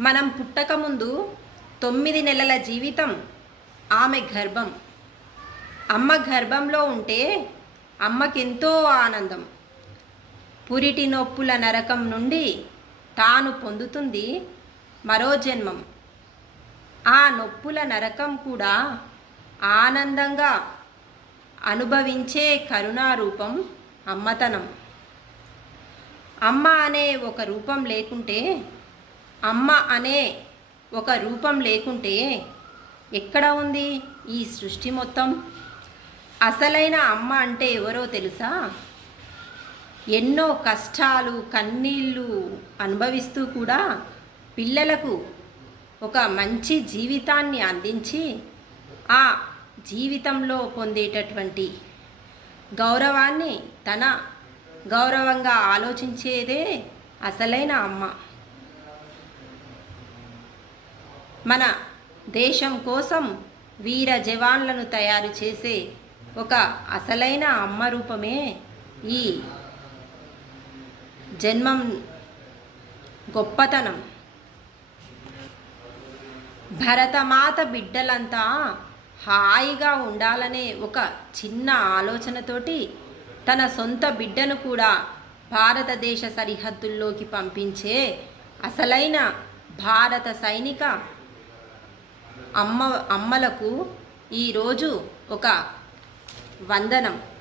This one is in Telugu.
మనం పుట్టకముందు 9 నెలల జీవితం ఆమె గర్భం. అమ్మ గర్భంలో ఉంటే అమ్మకెంతో ఆనందం. పురిటి నొప్పుల నరకం నుండి తాను పొందుతుంది మరో జన్మం. ఆ నొప్పుల నరకం కూడా ఆనందంగా అనుభవించే కరుణారూపం అమ్మతనం. అమ్మ అనే ఒక రూపం లేకుంటే ఎక్కడ ఉంది ఈ సృష్టి మొత్తం? అసలైన అమ్మ అంటే ఎవరో తెలుసా? ఎన్నో కష్టాలు కన్నీళ్ళు అనుభవిస్తూ కూడా పిల్లలకు ఒక మంచి జీవితాన్ని అందించి ఆ జీవితంలో పొందేటటువంటి గౌరవాన్ని తన గౌరవంగా ఆలోచించేదే అసలైన అమ్మ. మన దేశం కోసం వీర జవాన్లను తయారు చేసే ఒక అసలైన అమ్మ రూపమే ఈ జన్మం గొప్పతనం. భరతమాత బిడ్డలంతా హాయిగా ఉండాలనే ఒక చిన్న ఆలోచనతోటి తన సొంత బిడ్డను కూడా భారతదేశ సరిహద్దుల్లోకి పంపించే అసలైన భారత సైనిక అమ్మలకు ఈరోజు ఒక వందనం.